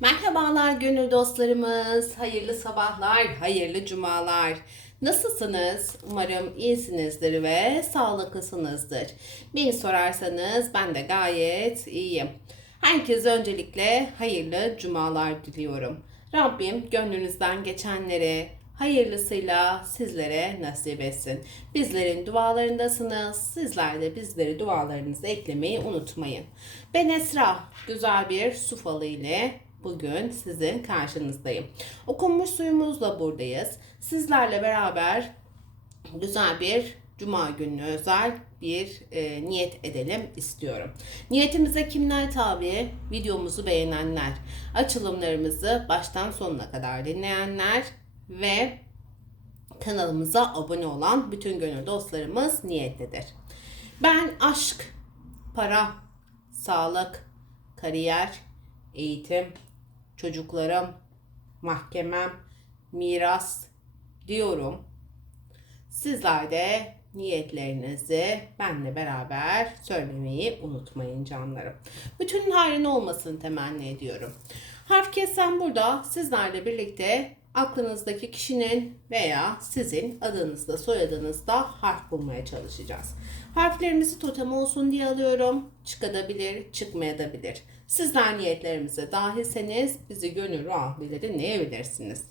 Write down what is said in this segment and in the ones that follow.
Merhabalar gönül dostlarımız. Hayırlı sabahlar, hayırlı cumalar. Nasılsınız? Umarım iyisinizdir ve sağlıklısınızdır. Beni sorarsanız ben de gayet iyiyim. Herkese öncelikle hayırlı cumalar diliyorum. Rabbim gönlünüzden geçenleri hayırlısıyla sizlere nasip etsin. Bizlerin dualarındasınız. Sizler de bizleri dualarınıza eklemeyi unutmayın. Ben Esra, güzel bir su ile bugün sizin karşınızdayım. Okunmuş suyumuzla buradayız. Sizlerle beraber güzel bir Cuma günü özel bir e, niyet edelim istiyorum. Niyetimize kimler tabi? Videomuzu beğenenler, açılımlarımızı baştan sonuna kadar dinleyenler ve kanalımıza abone olan bütün gönül dostlarımız niyetlidir. Ben aşk, para, sağlık, kariyer, eğitim, çocuklarım, mahkemem, miras diyorum. Sizler de niyetlerinizi benle beraber söylemeyi unutmayın canlarım. Bütün hayrın olmasını temenni ediyorum. Harf kesen burada sizlerle birlikte aklınızdaki kişinin veya sizin adınızda soyadınızda harf bulmaya çalışacağız. Harflerimizi totem olsun diye alıyorum. Çıkabilir, çıkmayabilir. Sizler niyetlerimize dahilseniz bizi gönül rahatlığıyla dinleyebilirsiniz.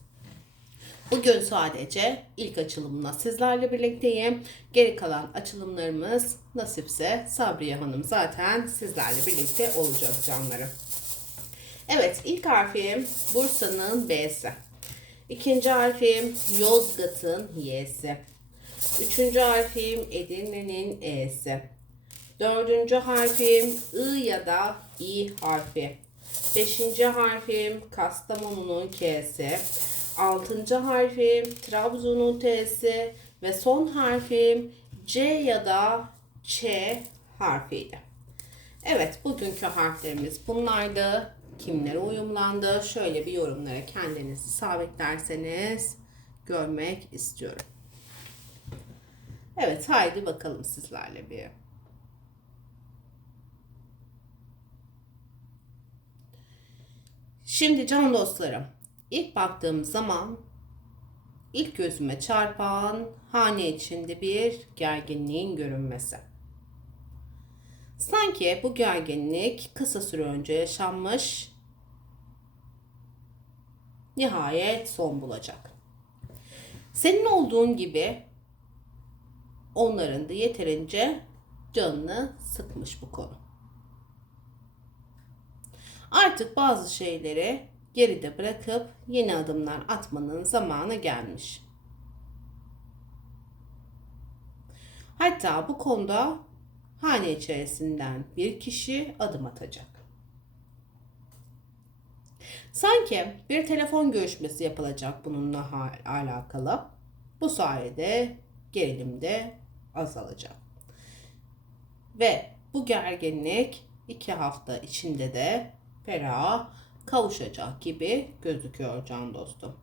Bugün sadece ilk açılımla sizlerle birlikteyim. Geri kalan açılımlarımız nasipse Sabriye Hanım zaten sizlerle birlikte olacak canlarım. Evet ilk harfim Bursa'nın B'si. İkinci harfim Yozgat'ın Y'si. Üçüncü harfim Edirne'nin E'si. Dördüncü harfim I ya da İ harfi. Beşinci harfim Kastamonu'nun K'si. Altıncı harfim Trabzon'un T'si. Ve son harfim C ya da Ç harfiydi. Evet bugünkü harflerimiz bunlardı. Kimlere uyumlandı? Şöyle bir yorumlara kendinizi sabitlerseniz görmek istiyorum. Evet haydi bakalım sizlerle bir. Şimdi can dostlarım, ilk baktığım zaman ilk gözüme çarpan hane içinde bir gerginliğin görünmesi. Sanki bu gerginlik kısa süre önce yaşanmış, nihayet son bulacak. Senin olduğun gibi onların da yeterince canını sıkmış bu konu. Artık bazı şeyleri geride bırakıp yeni adımlar atmanın zamanı gelmiş. Hatta bu konuda hane içerisinden bir kişi adım atacak. Sanki bir telefon görüşmesi yapılacak bununla alakalı. Bu sayede gerilim de azalacak. Ve bu gerginlik iki hafta içinde de ferah kavuşacak gibi gözüküyor can dostum.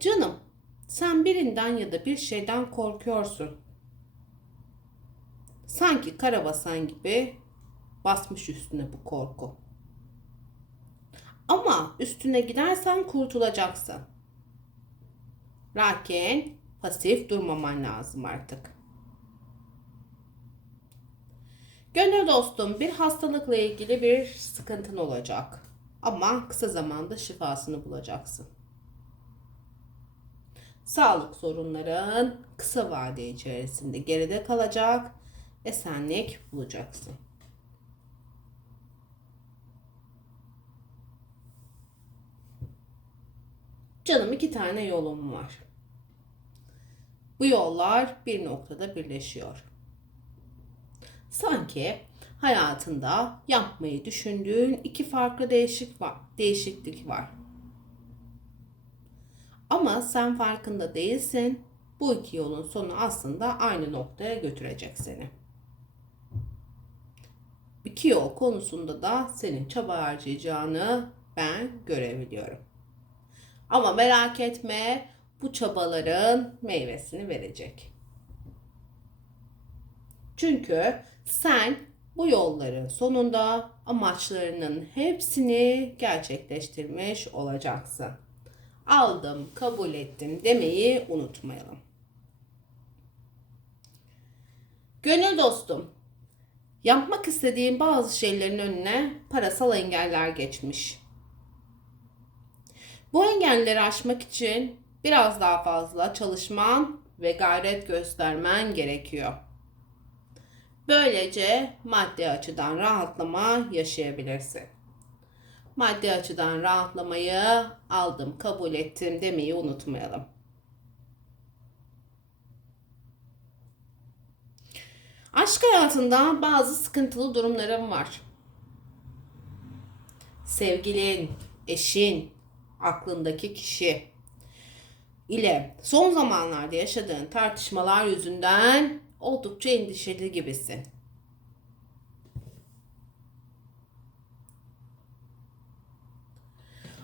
Canım, sen birinden ya da bir şeyden korkuyorsun. Sanki karabasan gibi basmış üstüne bu korku. Ama üstüne gidersen kurtulacaksın. Lakin pasif durmaman lazım artık. Gönül dostum bir hastalıkla ilgili bir sıkıntın olacak. Ama kısa zamanda şifasını bulacaksın. Sağlık sorunların kısa vade içerisinde geride kalacak. Esenlik bulacaksın. Canım iki tane yolum var. Bu yollar bir noktada birleşiyor. Sanki hayatında yapmayı düşündüğün iki farklı değişik var, değişiklik var. Ama sen farkında değilsin. Bu iki yolun sonu aslında aynı noktaya götürecek seni. İki yol konusunda da senin çaba harcayacağını ben görebiliyorum. Ama merak etme bu çabaların meyvesini verecek. Çünkü sen Bu yolların sonunda amaçlarının hepsini gerçekleştirmiş olacaksın. Aldım, kabul ettim demeyi unutmayalım. Gönül dostum, yapmak istediğin bazı şeylerin önüne parasal engeller geçmiş. Bu engelleri aşmak için biraz daha fazla çalışman ve gayret göstermen gerekiyor. Böylece maddi açıdan rahatlama yaşayabilirsin. Maddi açıdan rahatlamayı aldım, kabul ettim demeyi unutmayalım. Aşk hayatında bazı sıkıntılı durumlarım var. Sevgilin, eşin, aklındaki kişi ile son zamanlarda yaşadığın tartışmalar yüzünden oldukça endişeli gibisin.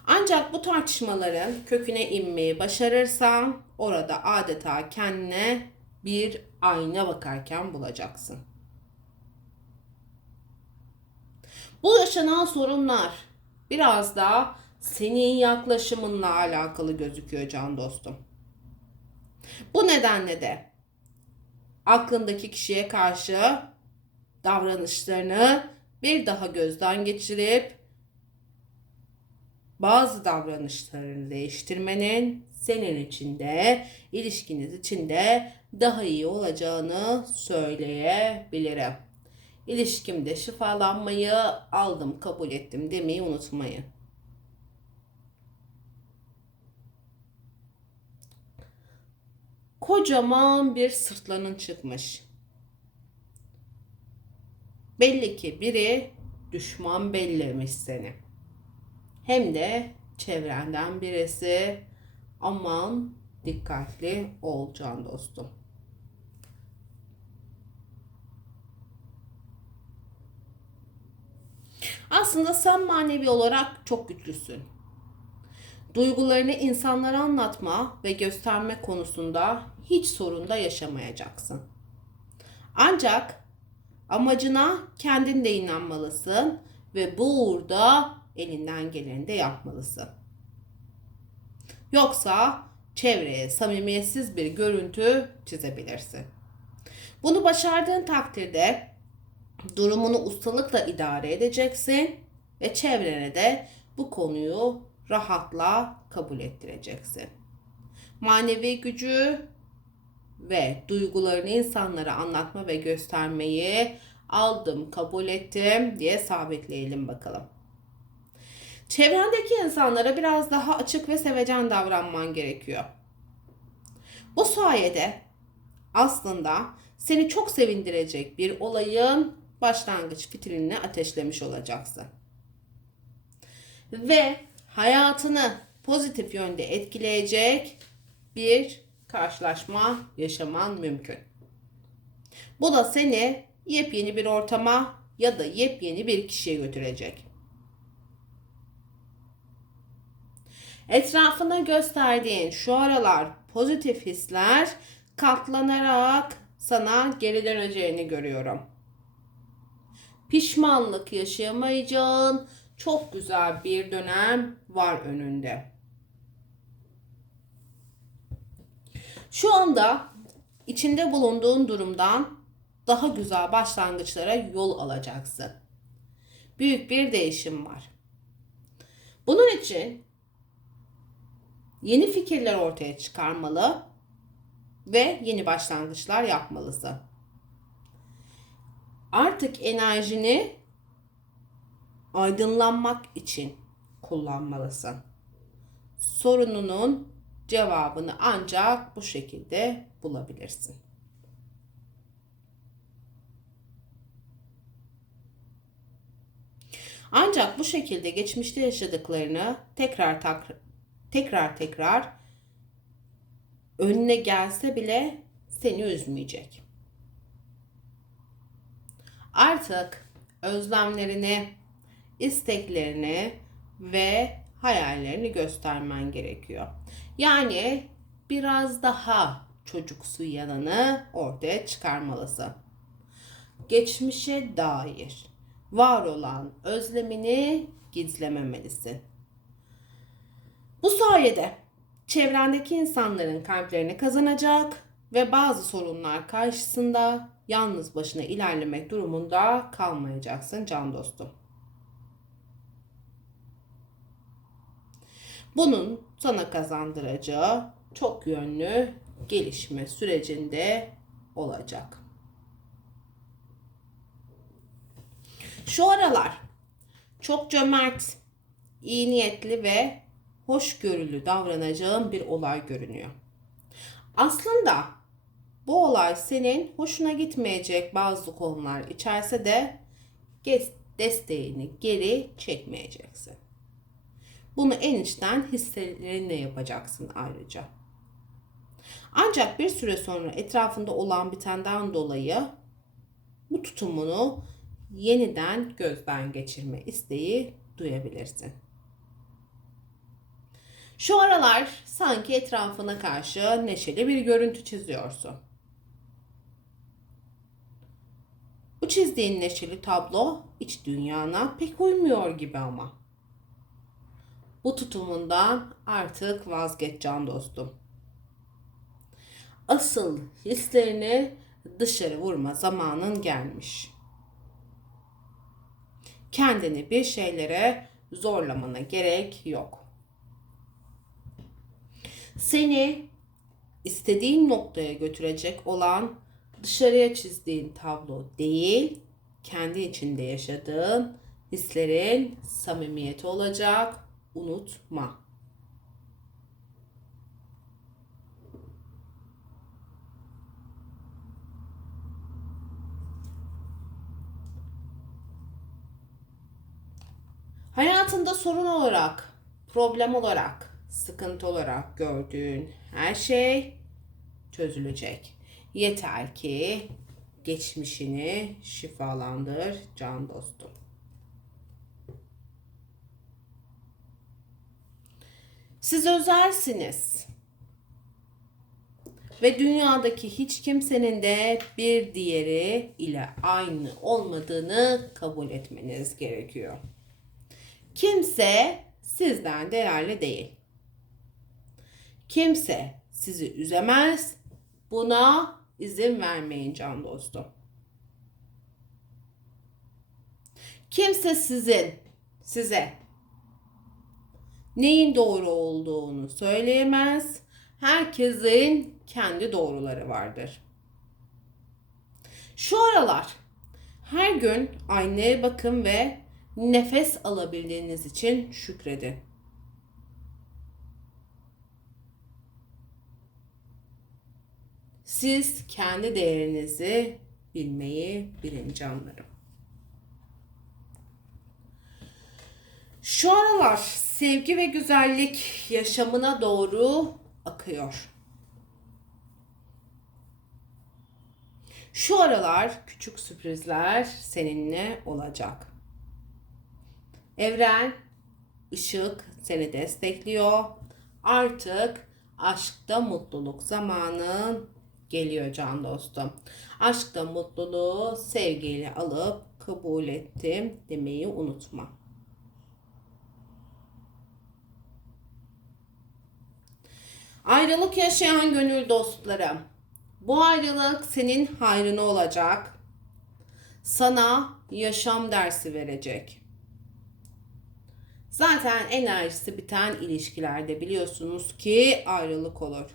Ancak bu tartışmaların köküne inmeyi başarırsan orada adeta kendine bir ayna bakarken bulacaksın. Bu yaşanan sorunlar biraz da senin yaklaşımınla alakalı gözüküyor can dostum. Bu nedenle de aklındaki kişiye karşı davranışlarını bir daha gözden geçirip bazı davranışlarını değiştirmenin senin için de ilişkiniz için de daha iyi olacağını söyleyebilirim. İlişkimde şifalanmayı aldım, kabul ettim demeyi unutmayın. Kocaman bir sırtlanın çıkmış. Belli ki biri düşman bellemiş seni. Hem de çevrenden birisi aman dikkatli ol can dostum. Aslında sen manevi olarak çok güçlüsün. Duygularını insanlara anlatma ve gösterme konusunda hiç sorun da yaşamayacaksın. Ancak amacına kendin de inanmalısın ve bu uğurda elinden geleni de yapmalısın. Yoksa çevreye samimiyetsiz bir görüntü çizebilirsin. Bunu başardığın takdirde durumunu ustalıkla idare edeceksin ve çevrene de bu konuyu rahatla kabul ettireceksin. Manevi gücü ve duygularını insanlara anlatma ve göstermeyi aldım, kabul ettim diye sabitleyelim bakalım. Çevrendeki insanlara biraz daha açık ve sevecen davranman gerekiyor. Bu sayede aslında seni çok sevindirecek bir olayın başlangıç fitilini ateşlemiş olacaksın. Ve hayatını pozitif yönde etkileyecek bir karşılaşma yaşaman mümkün. Bu da seni yepyeni bir ortama ya da yepyeni bir kişiye götürecek. Etrafına gösterdiğin şu aralar pozitif hisler katlanarak sana geri döneceğini görüyorum. Pişmanlık yaşayamayacağın çok güzel bir dönem var önünde. Şu anda içinde bulunduğun durumdan daha güzel başlangıçlara yol alacaksın. Büyük bir değişim var. Bunun için yeni fikirler ortaya çıkarmalı ve yeni başlangıçlar yapmalısın. Artık enerjini aydınlanmak için kullanmalısın. Sorununun cevabını ancak bu şekilde bulabilirsin. Ancak bu şekilde geçmişte yaşadıklarını tekrar tekrar tekrar önüne gelse bile seni üzmeyecek. Artık özlemlerini, isteklerini ve hayallerini göstermen gerekiyor. Yani biraz daha çocuksu yanını ortaya çıkarmalısın. geçmişe dair var olan özlemini gizlememelisin. Bu sayede çevrendeki insanların kalplerini kazanacak ve bazı sorunlar karşısında yalnız başına ilerlemek durumunda kalmayacaksın can dostum. Bunun sana kazandıracağı çok yönlü gelişme sürecinde olacak. Şu aralar çok cömert, iyi niyetli ve hoşgörülü davranacağın bir olay görünüyor. Aslında bu olay senin hoşuna gitmeyecek bazı konular içerse de desteğini geri çekmeyeceksin. Bunu en içten hislerinle yapacaksın ayrıca. Ancak bir süre sonra etrafında olan bitenden dolayı bu tutumunu yeniden gözden geçirme isteği duyabilirsin. Şu aralar sanki etrafına karşı neşeli bir görüntü çiziyorsun. Bu çizdiğin neşeli tablo iç dünyana pek uymuyor gibi ama. Bu tutumundan artık vazgeç can dostum. Asıl hislerini dışarı vurma zamanın gelmiş. Kendini bir şeylere zorlamana gerek yok. Seni istediğin noktaya götürecek olan dışarıya çizdiğin tablo değil, kendi içinde yaşadığın hislerin samimiyeti olacak. Unutma. Hayatında sorun olarak, problem olarak, sıkıntı olarak gördüğün her şey çözülecek. Yeter ki geçmişini şifalandır can dostum. Siz özelsiniz. Ve dünyadaki hiç kimsenin de bir diğeri ile aynı olmadığını kabul etmeniz gerekiyor. Kimse sizden değerli değil. Kimse sizi üzemez. Buna izin vermeyin can dostum. Kimse sizin size neyin doğru olduğunu söyleyemez. Herkesin kendi doğruları vardır. Şu aralar her gün aynaya bakın ve nefes alabildiğiniz için şükredin. Siz kendi değerinizi bilmeyi bilin canlarım. Şu aralar sevgi ve güzellik yaşamına doğru akıyor. Şu aralar küçük sürprizler seninle olacak. Evren, ışık seni destekliyor. Artık aşkta mutluluk zamanın geliyor can dostum. Aşkta mutluluğu sevgiyle alıp kabul ettim demeyi unutma. Ayrılık yaşayan gönül dostlarım. Bu ayrılık senin hayrına olacak. Sana yaşam dersi verecek. Zaten enerjisi biten ilişkilerde biliyorsunuz ki ayrılık olur.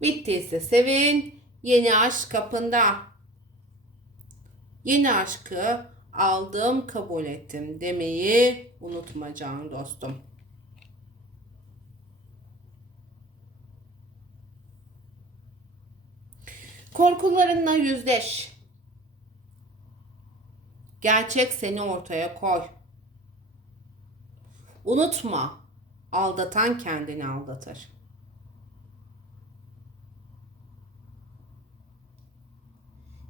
Bittiyse sevin, yeni aşk kapında. Yeni aşkı aldım, kabul ettim demeyi unutma can dostum. Korkularınla yüzleş. Gerçek seni ortaya koy. Unutma, aldatan kendini aldatır.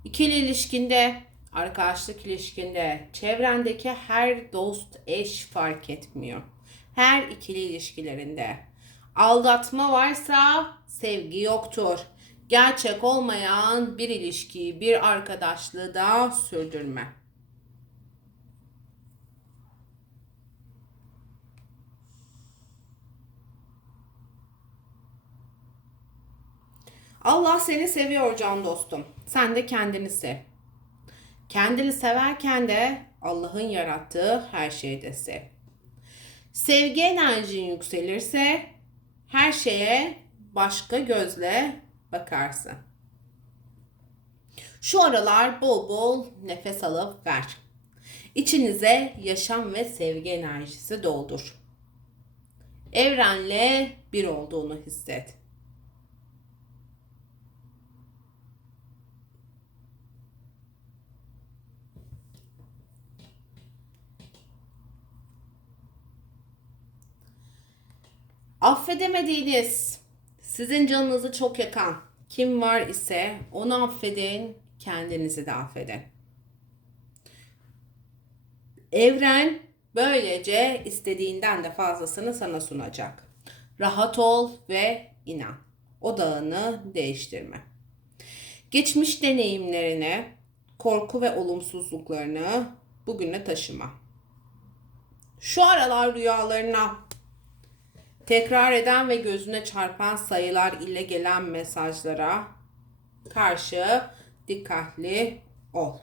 İkili ilişkinde, arkadaşlık ilişkinde, çevrendeki her dost, eş fark etmiyor. Her ikili ilişkilerinde. Aldatma varsa sevgi yoktur. Gerçek olmayan bir ilişkiyi, bir arkadaşlığı da sürdürme. Allah seni seviyor can dostum. Sen de kendini sev. Kendini severken de Allah'ın yarattığı her şeyi de sev. Sevgi enerjin yükselirse her şeye başka gözle bakarsın. Şu aralar bol bol nefes alıp ver. İçinize yaşam ve sevgi enerjisi doldur. Evrenle bir olduğunu hisset. Affedemediğiniz, sizin canınızı çok yakan kim var ise onu affedin, kendinizi de affedin. Evren böylece istediğinden de fazlasını sana sunacak. Rahat ol ve inan. Odağını değiştirme. Geçmiş deneyimlerini, korku ve olumsuzluklarını bugüne taşıma. Şu aralar rüyalarına tekrar eden ve gözüne çarpan sayılar ile gelen mesajlara karşı dikkatli ol.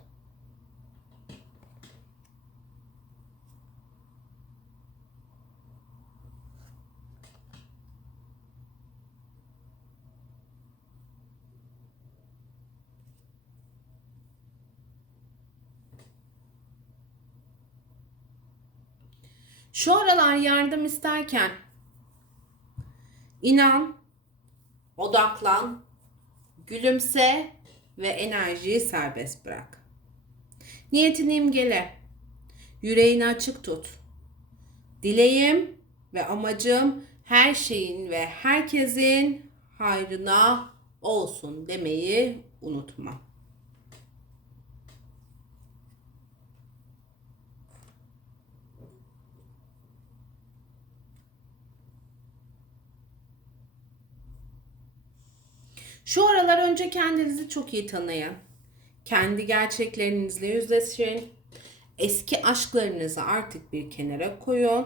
Şu aralar yardım isterken İnan, odaklan, gülümse ve enerjiyi serbest bırak. Niyetini imgele. Yüreğini açık tut. Dileğim ve amacım her şeyin ve herkesin hayrına olsun demeyi unutma. Şu aralar önce kendinizi çok iyi tanıyın. Kendi gerçeklerinizle yüzleşin. Eski aşklarınızı artık bir kenara koyun.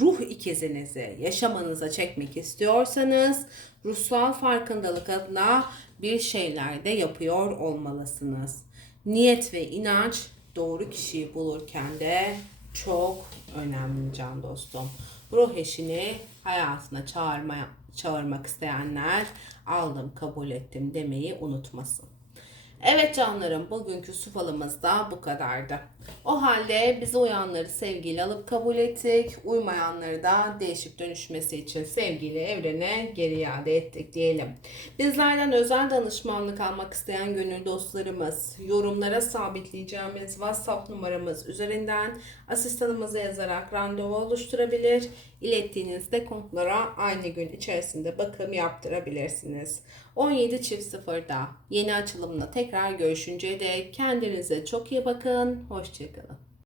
Ruh ikizinizi yaşamanıza çekmek istiyorsanız ruhsal farkındalık adına bir şeyler de yapıyor olmalısınız. Niyet ve inanç doğru kişiyi bulurken de çok önemli can dostum. Ruh eşini hayatına çağırmaya çağırmak isteyenler aldım kabul ettim demeyi unutmasın. Evet canlarım bugünkü su falımız da bu kadardı. O halde bizi uyanları sevgiyle alıp kabul ettik. Uymayanları da değişip dönüşmesi için sevgili evrene geri iade ettik diyelim. Bizlerden özel danışmanlık almak isteyen gönül dostlarımız yorumlara sabitleyeceğimiz WhatsApp numaramız üzerinden asistanımıza yazarak randevu oluşturabilir. İlettiğiniz dekontlara aynı gün içerisinde bakım yaptırabilirsiniz. 17 çift sıfırda yeni açılımla tekrar görüşünceye dek kendinize çok iyi bakın. Hoşçakalın.